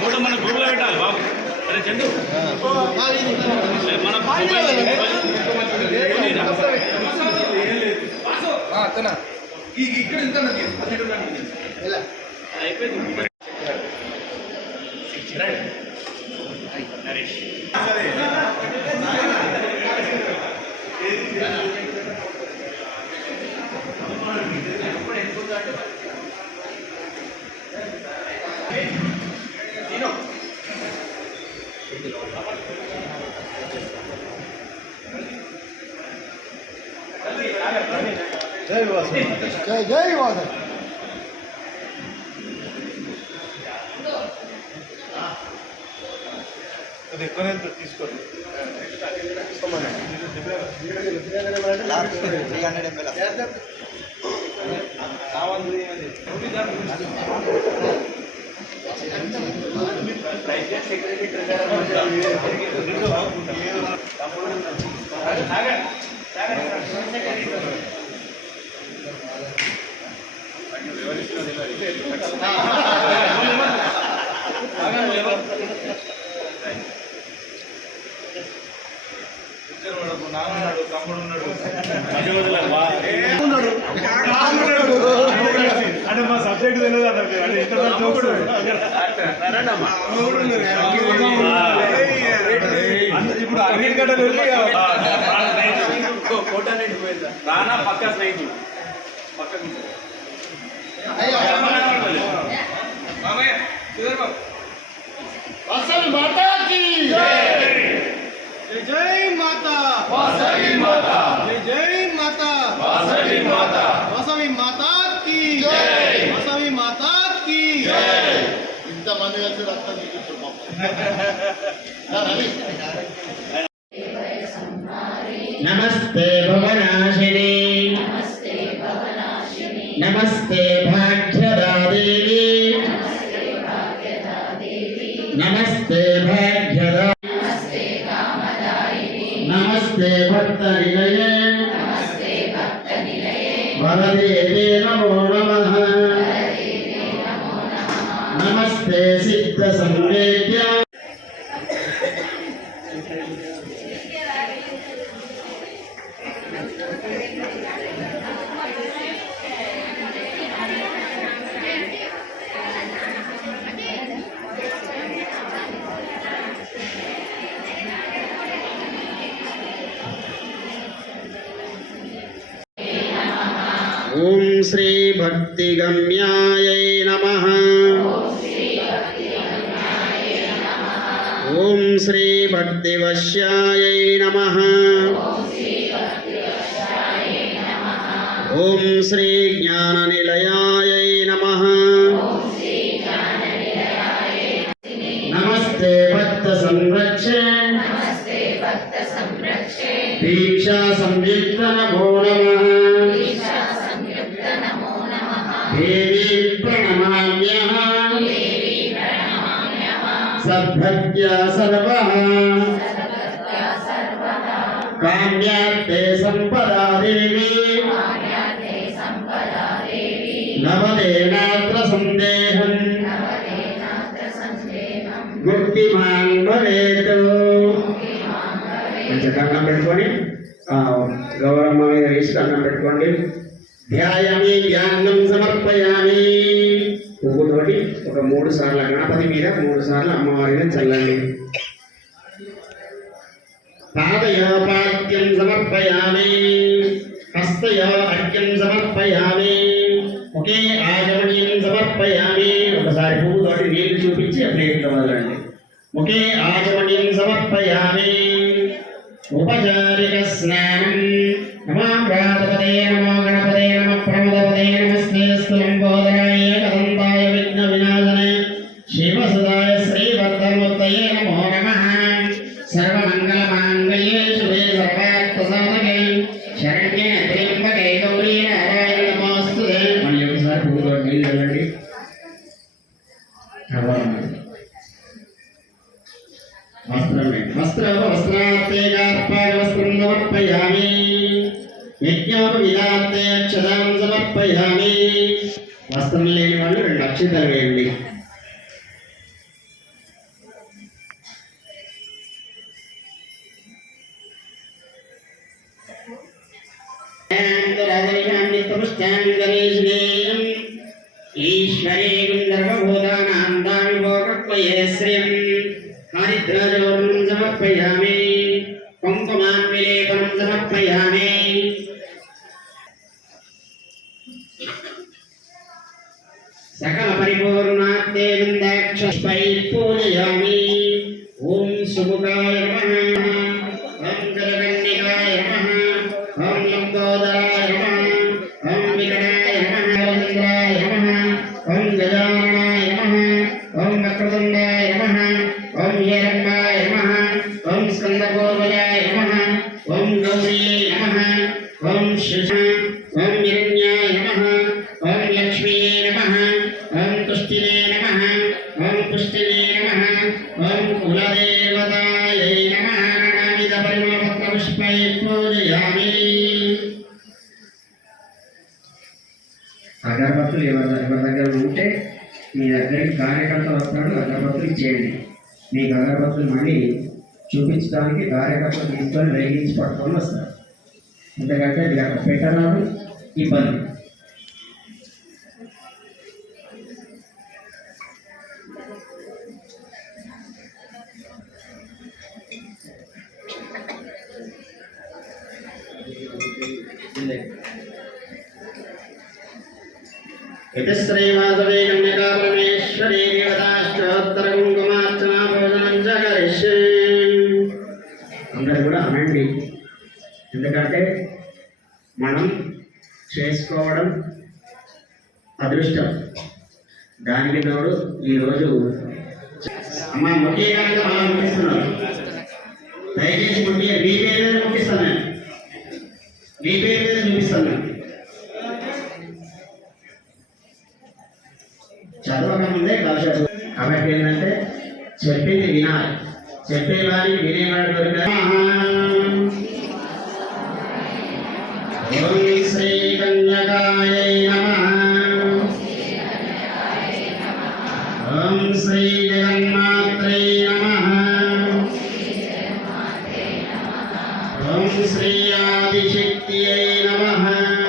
Photo మన గ్రూప్లో పెట్టాలి బాబు. అరే చందు మన ఇక్కడ అయిపోయింది. నరేష్ జై వాసవి జై జై వాసవి అది ఎక్కువనే తీసుకోండి అంటే మా సబ్జెక్ట్ తెలియదు ఇప్పుడు అన్ని గంటలు రానా పక్క స్నేహితుడు పక్కకు వాసవి మాతాకి జై జై మాతా వాసవి మాతా జై జై మాతా వాసవి మాతా వాసవి మాతాకి జై వాసవి మాతాకి జై ఇంతమంది కలిసి రక్తం తీస్తున్నాం. నమస్తే భవనాశిని నమస్తే భాగ్యదాదేవి నమస్తే భాగ్యదా నమస్తే భక్త నిలయే వరదేవే నమో నమః నమస్తే సిద్ధ సంవేద్య ఓం శ్రీ భక్తిగమ్యాయై నమః ఓం శ్రీ భక్తివశ్యాయై నమః ఓం శ్రీ జ్ఞాననిలయాయై నమః నమస్తే భక్త సంరక్షే దీక్షా సంయుక్త నమో నమః దేవీ ప్రణమామ్యహం సద్భక్త్యా సర్వః కామ్యార్థే సంపదా దేవీ నవదేనాత్ర సందేహం ముక్తిమాన్ భవేత్. కొంచెం కన్నం పెట్టుకొని గౌరమ్మ మీద వేసి కన్నం పెట్టుకోండి. ధ్యాయామి ధ్యానం సమర్పయామి. పువ్వుతోటి ఒక 3 సార్లు గణపతి మీద 3 సార్లు అమ్మవారిని చల్లండి. పాదయోపాద్యం సమర్పయామి హస్తయో అర్ఘ్యం సమర్పయామి ఒకే ఆచమనీయం సమర్పయామి. ఒకసారి పువ్వుతోటి నీళ్లు చూపించి ఆ ప్లేట్లో వదలండి. ఒకే ఆచమనీయం సమర్పయామి ఉపచారిక స్నానం. నమో వ్యాధపదే నమో గణపదే నమ ప్రమదపదే నమస్తే లంబోదరాయ కదంతాయ విఘ్న వినాశనే శివసుదాయ శ్రీవర్ధమూర్తయే నమో నమః. సర్వమంగళమాంగళ్యే శుభే సర్వార్థసాధకే శరణ్యే త్ర్యంబకే గౌరీ నారాయణ నమోస్తుతే. మళ్ళీ ఒకసారి పువ్వుతో నీళ్ళు వెళ్ళండి. వస్త్రార్థే వస్త్రం సమర్పయామి. యజ్ఞోపవిధార్థే అక్షతాం సమర్పయామి. వస్త్రం లేని వాళ్ళు 2 అక్షతలు వేయండి. ఈశ్వరే గంధర్వభూతానాం దావిభోగక్వయే శ్రియం హరిద్రాజవర్ణం సమర్పయామి. కుంకుమాన్విలేపనం సమర్పయామి. సకల పరిపూర్ణార్థే విందాక్షపై పూజయామి. ఓం సుముఖాయ నమః. ఓం గరగండికాయ నమః. ఓం లంబోదరాయ నమః. ఓం వికటాయ నమః. రవీంద్రాయ నమః. ఓం గజాననాయ నమః. ఓం వక్రతుండాయ నమః. ఓం హిరణ్యాయ నమః. ఓం స్కందపూర్వజాయ నమః. ఓం గౌరీయే నమః. ఓం శిశ. ఓం హిరణ్యాయ నమః. ఓం లక్ష్మీయే నమః. ఓం పుష్టినే నమః. ఓం పుష్టినే నమః. ఓం కులదేవతాయై నమః. నానావిధ పరిమళపత్ర పుష్పై పూజయామి. అగరబత్తులు ఎవరి దగ్గర ఉంటే మీ దగ్గరికి కార్యకర్త వస్తాడు, అగరబత్తులు ఇచ్చేయండి. మీకు అగరబత్తులు మళ్ళీ చూపించడానికి కార్యకర్తలు తీసుకొని వెలిగించి పట్టుకొని వస్తారు. ఎందుకంటే మీరు అక్కడ పెట్టరాదు, ఇబ్బంది. శ్రీవాసవే కన్యకా పరమేశ్వరీ దేవతాష్టోత్తర కుంకుమార్చన భోజనం జగరిష్యే. అందరు కూడా అనండి. ఎందుకంటే మనం చేసుకోవడం అదృష్టం. దానికి తోడు ఈరోజు అమ్మ ముఖ్యంగా మనం ముట్టిస్తున్నాం. దయచేసి ముట్టి మీ పేరు మీద ముట్టిస్తాను. నేను మీ పేరు మీద చూపిస్తాను. చదవక ముందే కాదు. కాబట్టి ఏంటంటే చెప్పింది వినాలి. చెప్పేవాడిని వినేవాడు దొరికారు. ఓం శ్రీ కన్యకాయై నమః. ఓం శ్రీ జగన్మాత్రే నమః. ఓం శ్రీ ఆదిశక్తియై నమః.